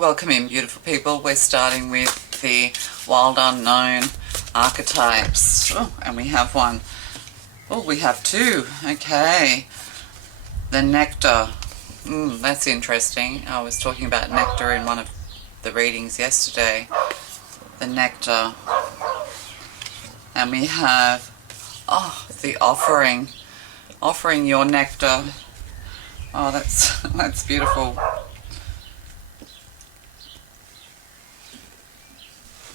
Welcome in, beautiful people. We're starting with the Wild Unknown Archetypes. Oh, and we have one. Oh, we have two. Okay. The Nectar. That's interesting. I was talking about nectar in one of the readings yesterday. The Nectar. And we have, the Offering. Offering your nectar. Oh, that's beautiful.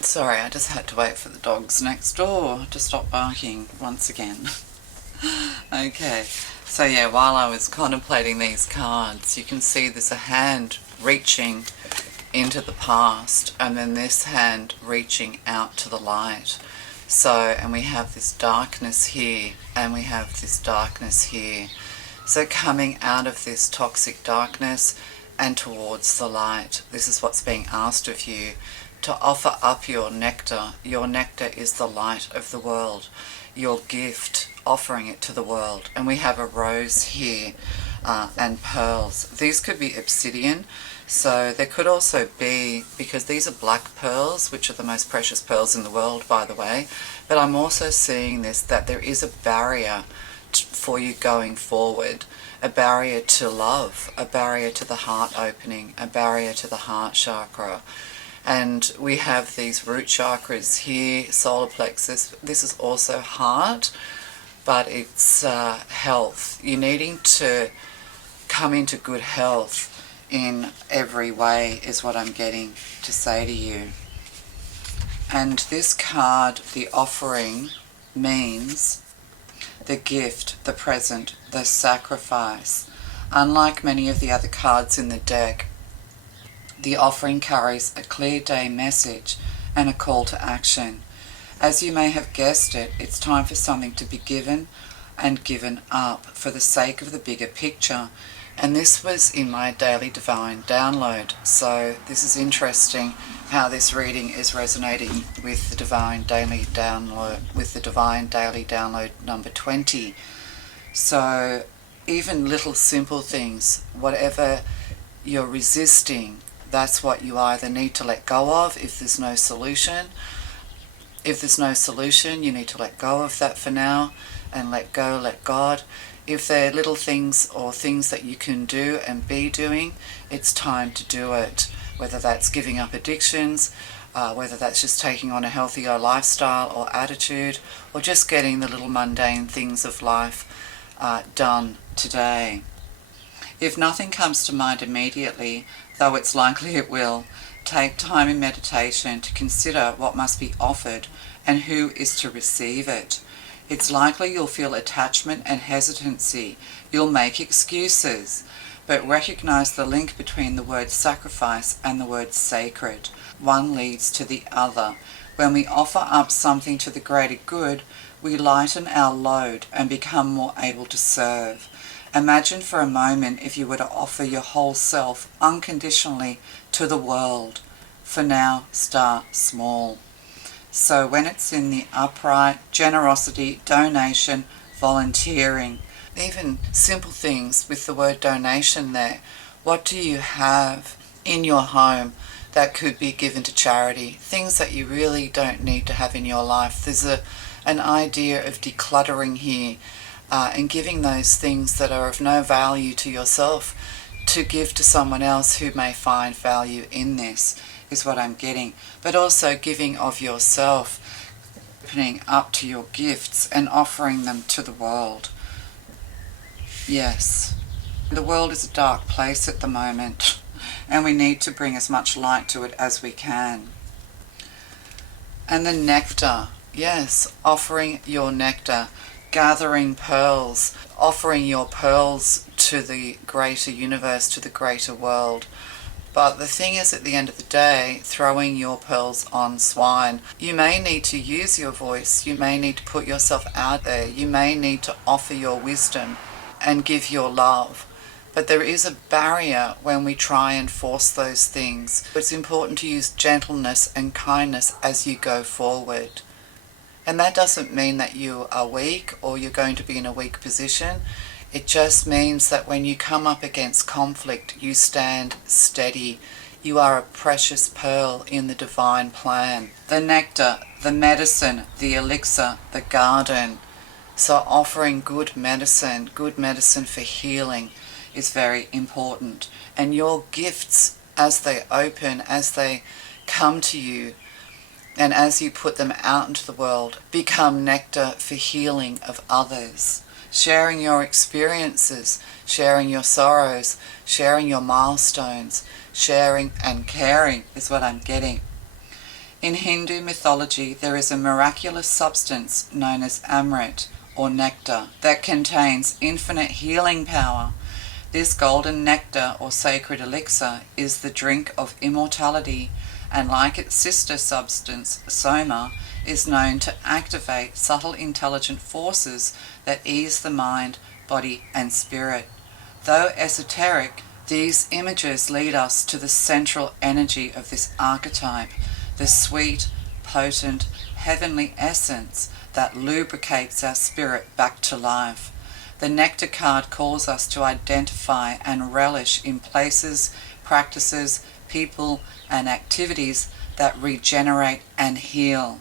Sorry, I just had to wait for the dogs next door to stop barking once again. Okay, so yeah, while I was contemplating these cards, you can see there's a hand reaching into the past, and then this hand reaching out to the light. So, and we have this darkness here, and we have this darkness here. So coming out of this toxic darkness and towards the light, this is what's being asked of you. To offer up your nectar. Your nectar is the light of the world. Your gift, offering it to the world. And we have a rose here and pearls. These could be obsidian. So there could also be, because these are black pearls, which are the most precious pearls in the world, by the way. But I'm also seeing this, that there is a barrier for you going forward. A barrier to love. A barrier to the heart opening. A barrier to the heart chakra. And we have these root chakras here, solar plexus. This is also heart, but it's health. You're needing to come into good health in every way is what I'm getting to say to you. And this card, the Offering, means the gift, the present, the sacrifice. Unlike many of the other cards in the deck, the Offering carries a clear day message and a call to action. As you may have guessed it, it's time for something to be given and given up for the sake of the bigger picture. And this was in my daily divine download. So this is interesting how this reading is resonating with the divine daily download, number 20. So even little simple things, whatever you're resisting, that's what you either need to let go of if there's no solution. If there's no solution, you need to let go of that for now and let go, let God. If there are little things or things that you can do and be doing, it's time to do it. Whether that's giving up addictions, whether that's just taking on a healthier lifestyle or attitude, or just getting the little mundane things of life done today. If nothing comes to mind immediately, though it's likely it will, take time in meditation to consider what must be offered and who is to receive it. It's likely you'll feel attachment and hesitancy. You'll make excuses, but recognize the link between the word sacrifice and the word sacred. One leads to the other. When we offer up something to the greater good, we lighten our load and become more able to serve. Imagine for a moment if you were to offer your whole self unconditionally to the world. For now, start small. So when it's in the upright, generosity, donation, volunteering, even simple things with the word donation there. What do you have in your home that could be given to charity? Things that you really don't need to have in your life. There's an idea of decluttering here. And giving those things that are of no value to yourself to give to someone else who may find value in this is what I'm getting. But also giving of yourself, opening up to your gifts and offering them to the world. Yes, the world is a dark place at the moment, and we need to bring as much light to it as we can. And the nectar, yes, offering your nectar. Gathering pearls, offering your pearls to the greater universe, to the greater world. But the thing is, at the end of the day, throwing your pearls on swine. You may need to use your voice. You may need to put yourself out there. You may need to offer your wisdom and give your love. But there is a barrier when we try and force those things. It's important to use gentleness and kindness as you go forward. And that doesn't mean that you are weak or you're going to be in a weak position. It just means that when you come up against conflict, you stand steady, You are a precious pearl in the divine plan. The nectar, the medicine, the elixir, the garden. So offering good medicine for healing is very important. And your gifts, as they open, as they come to you, and as you put them out into the world, become nectar for healing of others. Sharing your experiences, sharing your sorrows, sharing your milestones, sharing and caring is what I'm getting. In Hindu mythology, there is a miraculous substance known as amrit, or nectar, that contains infinite healing power. This golden nectar, or sacred elixir, is the drink of immortality, and like its sister substance, soma, is known to activate subtle intelligent forces that ease the mind, body and spirit. Though esoteric, these images lead us to the central energy of this archetype, the sweet, potent, heavenly essence that lubricates our spirit back to life. The nectar card calls us to identify and relish in places, practices, people and activities that regenerate and heal.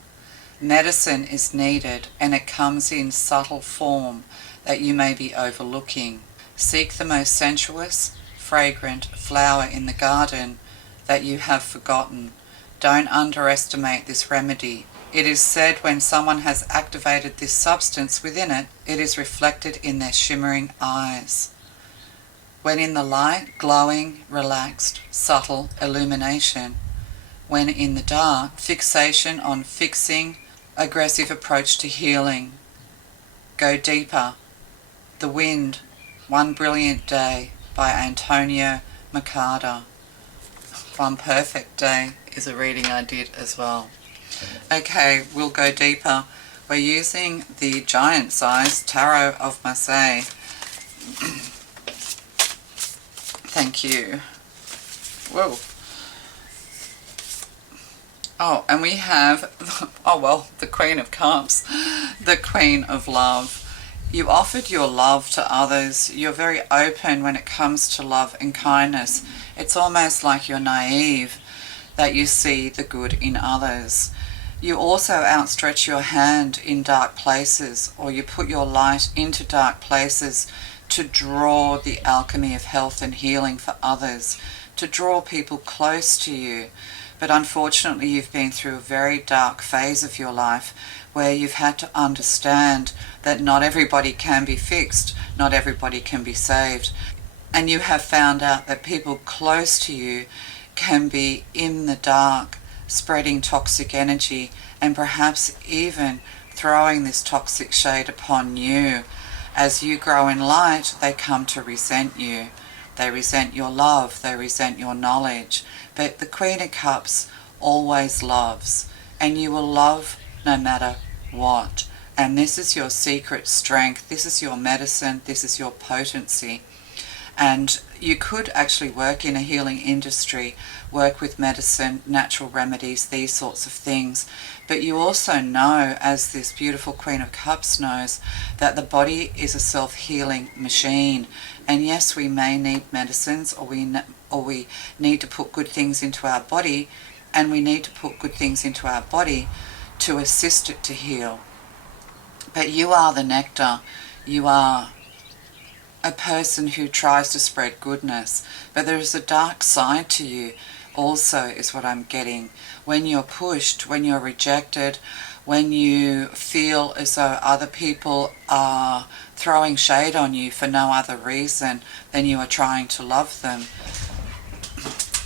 Medicine is needed, and it comes in subtle form that you may be overlooking. Seek the most sensuous, fragrant flower in the garden that you have forgotten. Don't underestimate this remedy. It is said when someone has activated this substance within it, it is reflected in their shimmering eyes. When in the light, glowing, relaxed, subtle illumination. When in the dark, fixation on fixing, aggressive approach to healing. Go deeper. The Wind, One Brilliant Day by Antonio Machado. One Perfect Day is a reading I did as well. Okay, we'll go deeper. We're using the giant size Tarot of Marseilles. Thank you. Whoa. Oh, and we have, the Queen of Cups, the Queen of Love. You offered your love to others. You're very open when it comes to love and kindness. It's almost like you're naive that you see the good in others. You also outstretch your hand in dark places, or you put your light into dark places to draw the alchemy of health and healing for others, to draw people close to you. But unfortunately, you've been through a very dark phase of your life where you've had to understand that not everybody can be fixed, not everybody can be saved. And you have found out that people close to you can be in the dark, spreading toxic energy and perhaps even throwing this toxic shade upon you. As you grow in light, they come to resent you. They resent your love, they resent your knowledge. But the Queen of Cups always loves, and you will love no matter what. And this is your secret strength, this is your medicine, this is your potency. And you could actually work in a healing industry, work with medicine, natural remedies, these sorts of things. But you also know, as this beautiful Queen of Cups knows, that the body is a self-healing machine. And yes, we may need medicines, or we need to put good things into our body, and we need to put good things into our body to assist it to heal. But you are the nectar. You are a person who tries to spread goodness, but there is a dark side to you also, is what I'm getting. When you're pushed, when you're rejected, when you feel as though other people are throwing shade on you for no other reason than you are trying to love them,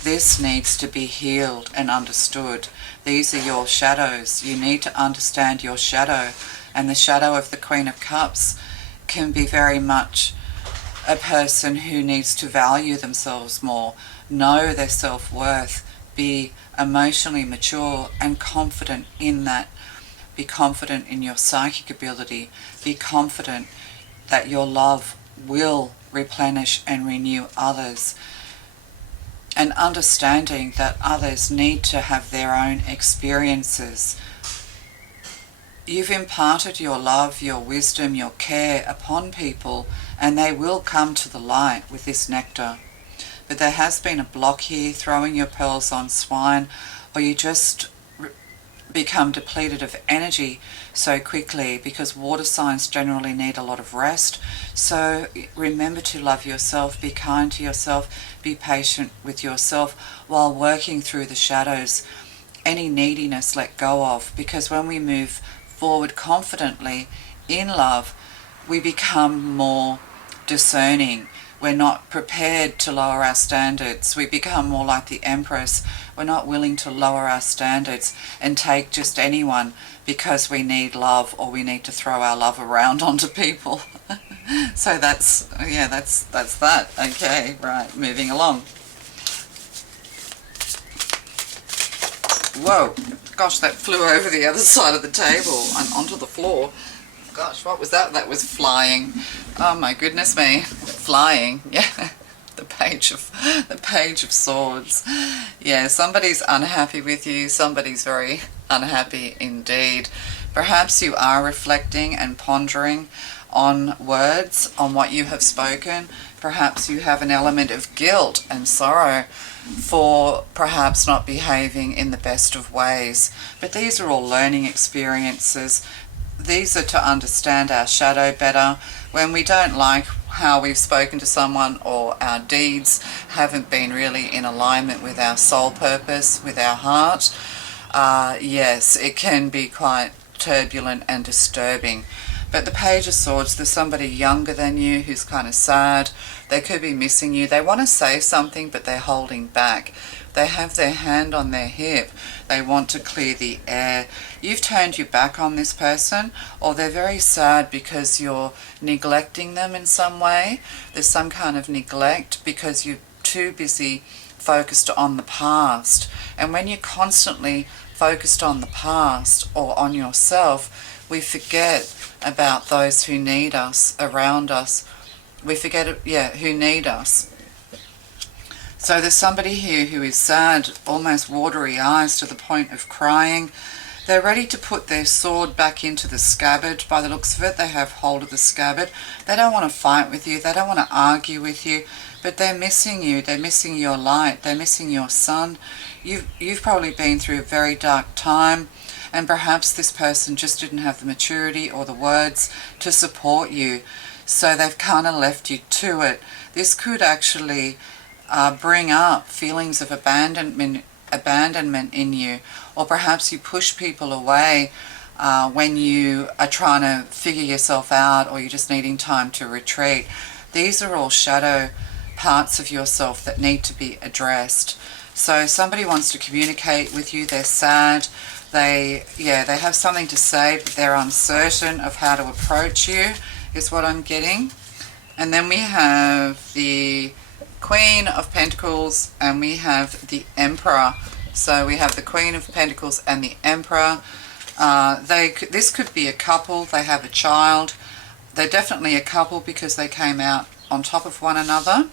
this needs to be healed and understood. These are your shadows. You need to understand your shadow, and the shadow of the Queen of Cups can be very much a person who needs to value themselves more, know their self-worth, be emotionally mature and confident in that. Be confident in your psychic ability. Be confident that your love will replenish and renew others. And understanding that others need to have their own experiences. You've imparted your love, your wisdom, your care upon people, and they will come to the light with this nectar. but there has been a block here, throwing your pearls on swine, or you just become depleted of energy so quickly, because water signs generally need a lot of rest. So remember to love yourself, be kind to yourself, be patient with yourself while working through the shadows. Any neediness let go of, because when we move forward confidently in love, we become more discerning. We're not prepared to lower our standards. We become more like the Empress. We're not willing to lower our standards and take just anyone because we need love, or we need to throw our love around onto people. So that's that. Okay, right, moving along. Whoa, gosh, that flew over the other side of the table and onto the floor. Gosh, what was that? That was flying. Oh my goodness me, flying. Yeah, the page of swords. Yeah, somebody's unhappy with you. Somebody's very unhappy indeed. Perhaps you are reflecting and pondering on words, on what you have spoken. Perhaps you have an element of guilt and sorrow for perhaps not behaving in the best of ways. But these are all learning experiences. These are to understand our shadow better. When we don't like how we've spoken to someone, or our deeds haven't been really in alignment with our soul purpose, with our heart, yes, it can be quite turbulent and disturbing. But the Page of Swords, there's somebody younger than you who's kind of sad. They could be missing you. They want to say something, but they're holding back. They have their hand on their hip. They want to clear the air. You've turned your back on this person, or they're very sad because you're neglecting them in some way. There's some kind of neglect because you're too busy focused on the past. And when you're constantly focused on the past or on yourself, we forget about those who need us around us. We forget, who need us. So there's somebody here who is sad, almost watery eyes to the point of crying. They're ready to put their sword back into the scabbard. By the looks of it, they have hold of the scabbard. They don't want to fight with you. They don't want to argue with you. But they're missing you. They're missing your light. They're missing your sun. You've probably been through a very dark time, and perhaps this person just didn't have the maturity or the words to support you. So they've kind of left you to it. This could actually bring up feelings of abandonment in you, or perhaps you push people away when you are trying to figure yourself out, or you're just needing time to retreat. These are all shadow parts of yourself that need to be addressed. So somebody wants to communicate with you. They're sad. They have something to say, but they're uncertain of how to approach you, is what I'm getting. And then we have the Queen of Pentacles, and we have the Emperor. So we have the Queen of Pentacles and the Emperor. This could be a couple. They have a child. They're definitely a couple because they came out on top of one another.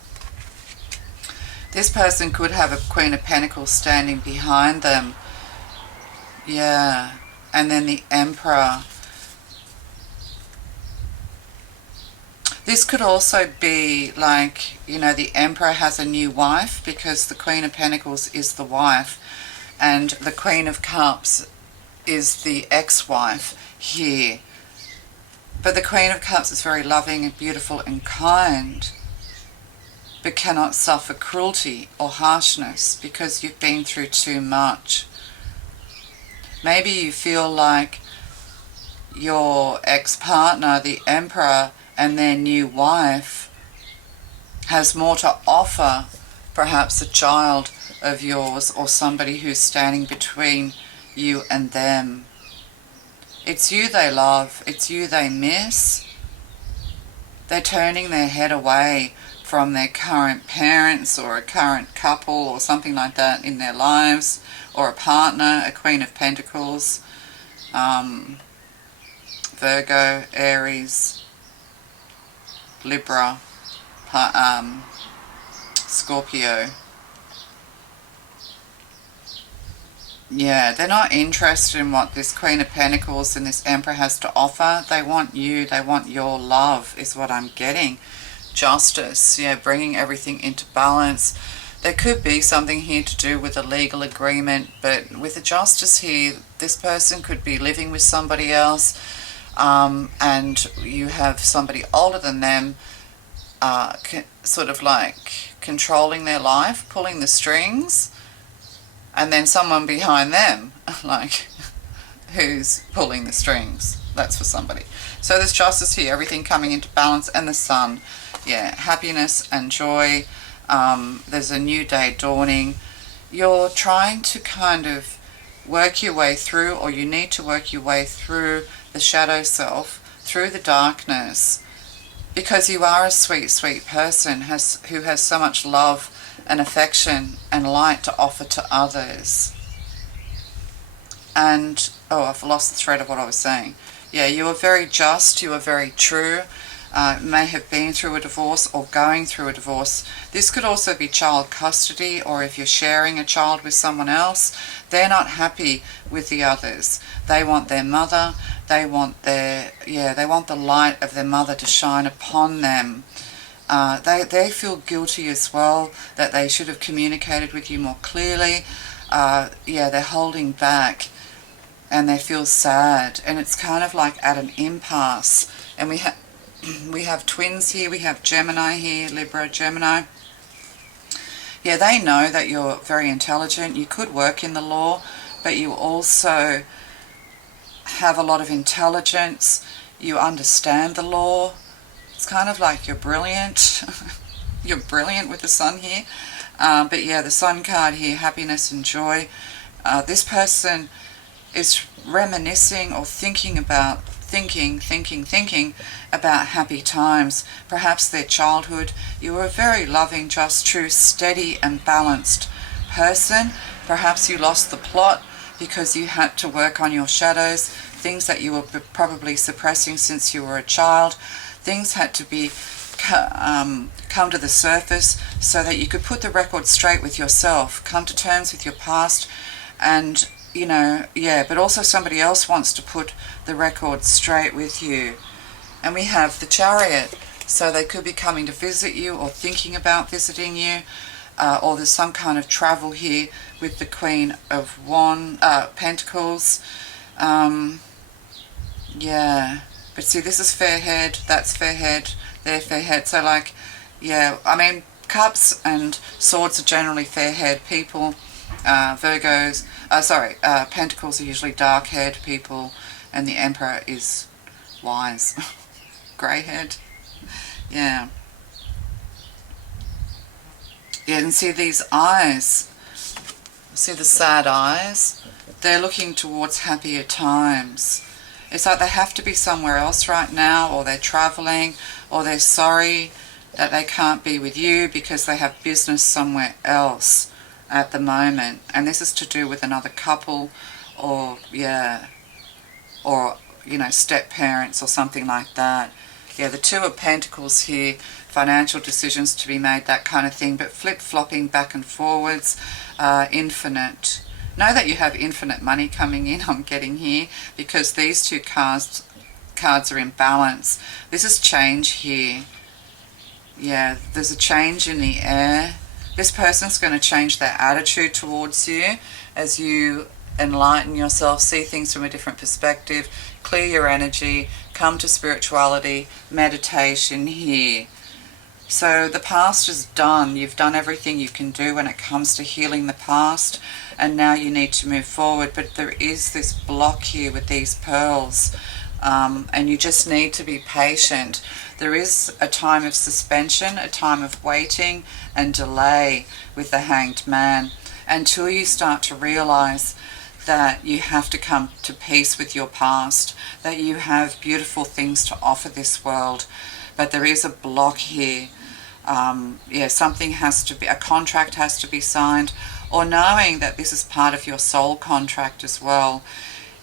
This person could have a Queen of Pentacles standing behind them. Yeah. And then the Emperor. This could also be like, the Emperor has a new wife, because the Queen of Pentacles is the wife, and the Queen of Cups is the ex-wife here. But the Queen of Cups is very loving and beautiful and kind, but cannot suffer cruelty or harshness because you've been through too much. Maybe you feel like your ex-partner, the Emperor, and their new wife has more to offer, perhaps a child of yours, or somebody who's standing between you and them. It's you they love, it's you they miss. They're turning their head away from their current parents, or a current couple, or something like that in their lives, or a partner, a Queen of Pentacles, Virgo, Aries, Libra, Scorpio. Yeah, they're not interested in what this Queen of Pentacles and this Emperor has to offer. They want you, they want your love, is what I'm getting. Justice, yeah, bringing everything into balance. There could be something here to do with a legal agreement, but with the Justice here, this person could be living with somebody else, and you have somebody older than them sort of like controlling their life, pulling the strings, and then someone behind them, like, who's pulling the strings. That's for somebody. So there's Justice here, everything coming into balance, and the Sun. Yeah, happiness and joy. There's a new day dawning. You're trying to kind of work your way through, or you need to work your way through the shadow self, through the darkness, because you are a sweet, sweet person who has so much love and affection and light to offer to others. And, oh, I've lost the thread of what I was saying. Yeah, you are very just, you are very true. May have been through a divorce or going through a divorce. This could also be child custody, or if you're sharing a child with someone else, they're not happy with the others. They want their mother, they want they want the light of their mother to shine upon them. They feel guilty as well, that they should have communicated with you more clearly. They're holding back, and they feel sad, and it's kind of like at an impasse. And we have twins here, we have Gemini here, Libra, Gemini. Yeah, they know that you're very intelligent. You could work in the law, but you also have a lot of intelligence. You understand the law. It's kind of like you're brilliant. You're brilliant with the Sun here. But yeah, the Sun card here, happiness and joy. This person is reminiscing or thinking about about happy times, perhaps their childhood. You were a very loving, just, true, steady and balanced person. Perhaps you lost the plot because you had to work on your shadows, things that you were probably suppressing since you were a child. Things had to be come to the surface so that you could put the record straight with yourself, come to terms with your past, and but also somebody else wants to put the record straight with you. And we have the Chariot, so they could be coming to visit you or thinking about visiting you, or there's some kind of travel here with the Queen of Pentacles. But see, this is fair head, that's fair head, they're fair head. So like, Cups and Swords are generally fair head people. Pentacles are usually dark haired people, and the Emperor is wise. Grey head. Yeah, and see these eyes, see the sad eyes, they're looking towards happier times. It's like they have to be somewhere else right now, or they're traveling, or they're sorry that they can't be with you because they have business somewhere else at the moment. And this is to do with another couple, or step parents or something like that. Yeah, the Two of Pentacles here, financial decisions to be made, that kind of thing, but flip-flopping back and forwards, infinite. Know that you have infinite money coming in, I'm getting here, because these two cards are in balance. This is change here. Yeah, there's a change in the air. This person's going to change their attitude towards you as you enlighten yourself, see things from a different perspective, clear your energy, come to spirituality, meditation here. So the past is done. You've done everything you can do when it comes to healing the past, and now you need to move forward. But there is this block here with these pearls, and you just need to be patient. There is a time of suspension, a time of waiting and delay with the Hanged Man, until you start to realize that you have to come to peace with your past, that you have beautiful things to offer this world. But there is a block here. Something has to be, a contract has to be signed, or knowing that this is part of your soul contract as well,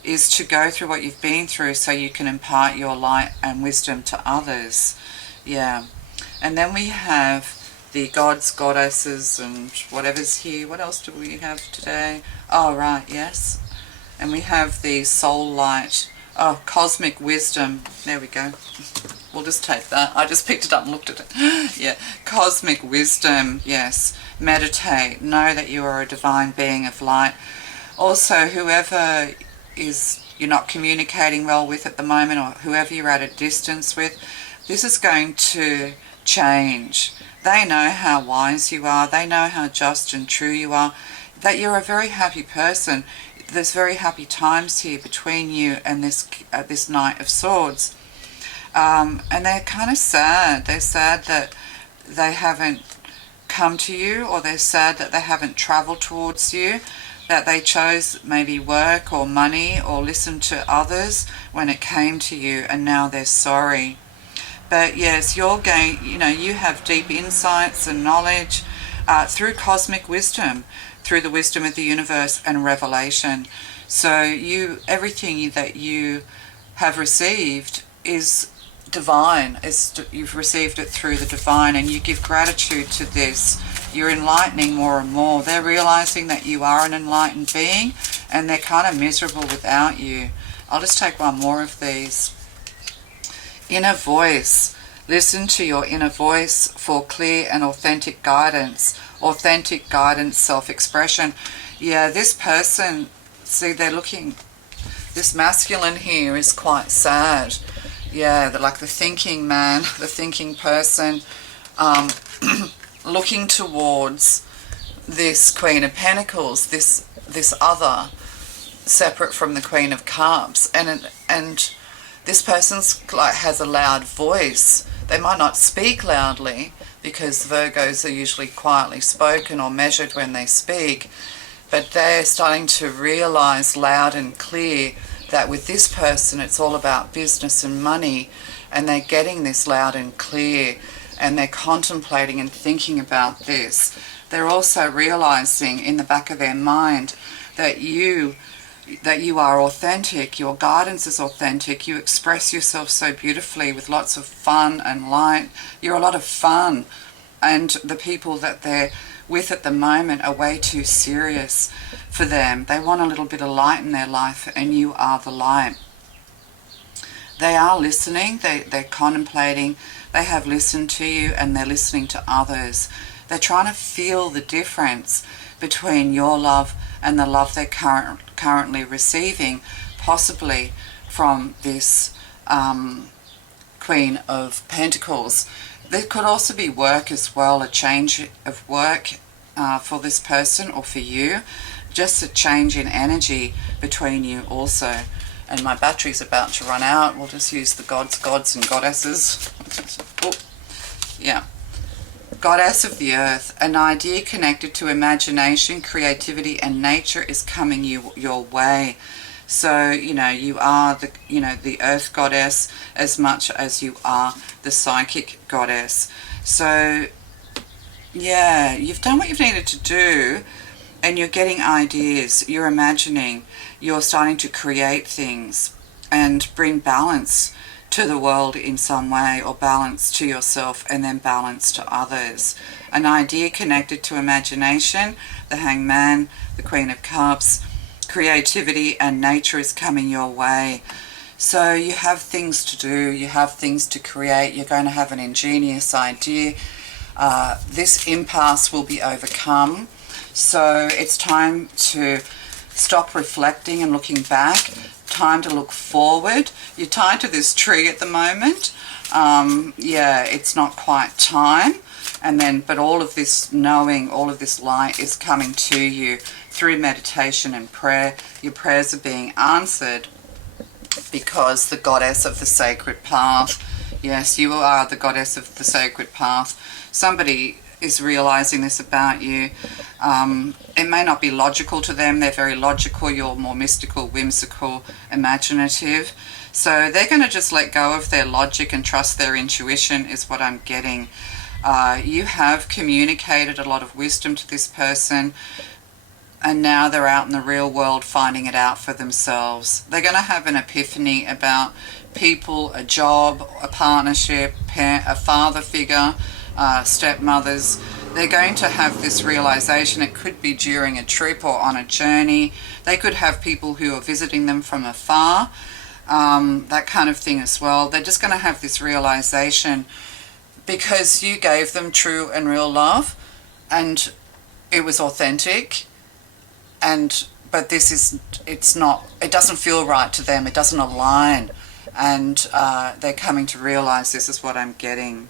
is to go through what you've been through so you can impart your light and wisdom to others. Yeah. And then we have the gods, goddesses, and whatever's here. What else do we have today? Oh, right, yes. And we have the soul light. Oh, cosmic wisdom. There we go. we'll just take that. I just picked it up and looked at it. Yeah, cosmic wisdom, yes. Meditate, know that you are a divine being of light. Also, whoever you're not communicating well with at the moment, or whoever you're at a distance with, this is going to change. They know how wise you are, they know how just and true you are, that you're a very happy person. There's very happy times here between you and this Knight of Swords. And they're kind of sad. They're sad that they haven't come to you, or they're sad that they haven't traveled towards you, that they chose maybe work or money or listened to others when it came to you, and now they're sorry. But yes, you have deep insights and knowledge through cosmic wisdom, through the wisdom of the universe and revelation. So everything that you have received is divine. You've received it through the divine, and you give gratitude to this. You're enlightening more and more. They're realizing that you are an enlightened being, and they're kind of miserable without you. I'll just take one more of these. Inner voice. Listen to your inner voice for clear and authentic guidance. Authentic guidance, self-expression. Yeah, this person, see, this masculine here is quite sad. Yeah, they're like the thinking man, the thinking person, looking towards this Queen of Pentacles, this other, separate from the Queen of Cups, and this person's has a loud voice. They might not speak loudly, because Virgos are usually quietly spoken or measured when they speak, but they're starting to realize loud and clear that with this person it's all about business and money, and they're getting this loud and clear, and they're contemplating and thinking about this. They're also realizing in the back of their mind that you are authentic, your guidance is authentic, you express yourself so beautifully with lots of fun and light. You're a lot of fun, and the people that they're with at the moment are way too serious for them. They want a little bit of light in their life, and you are the light. They are listening, they're contemplating, they have listened to you, and they're listening to others. They're trying to feel the difference between your love and the love they're currently receiving, possibly from this Queen of Pentacles. There could also be work as well, a change of work for this person or for you, just a change in energy between you also. And my battery's about to run out. We'll just use the gods and goddesses. Oh, yeah. Goddess of the earth, an idea connected to imagination, creativity and nature is coming your way. So, you are the earth goddess as much as you are the psychic goddess. So, yeah, you've done what you've needed to do, and you're getting ideas, you're imagining, you're starting to create things and bring balance to the world in some way, or balance to yourself and then balance to others. An idea connected to imagination, the Hangman, the Queen of Cups, creativity and nature is coming your way. So you have things to do, you have things to create, you're going to have an ingenious idea. This impasse will be overcome. So it's time to stop reflecting and looking back. Time to look forward. You're tied to this tree at the moment. Yeah, it's not quite time. But all of this knowing, all of this light is coming to you through meditation and prayer. Your prayers are being answered because the goddess of the sacred path, yes, you are the goddess of the sacred path. Somebody is realizing this about you. It may not be logical to them. They're very logical. You're more mystical, whimsical, imaginative. So they're going to just let go of their logic and trust their intuition is what I'm getting. You have communicated a lot of wisdom to this person, and now they're out in the real world finding it out for themselves. They're going to have an epiphany about people, a job, a partnership, a father figure, stepmothers. They're going to have this realization. It could be during a trip or on a journey. They could have people who are visiting them from afar. that kind of thing as well. They're just going to have this realization because you gave them true and real love and it was authentic, but this is, it's not, it doesn't feel right to them, it doesn't align, and they're coming to realize this is what I'm getting.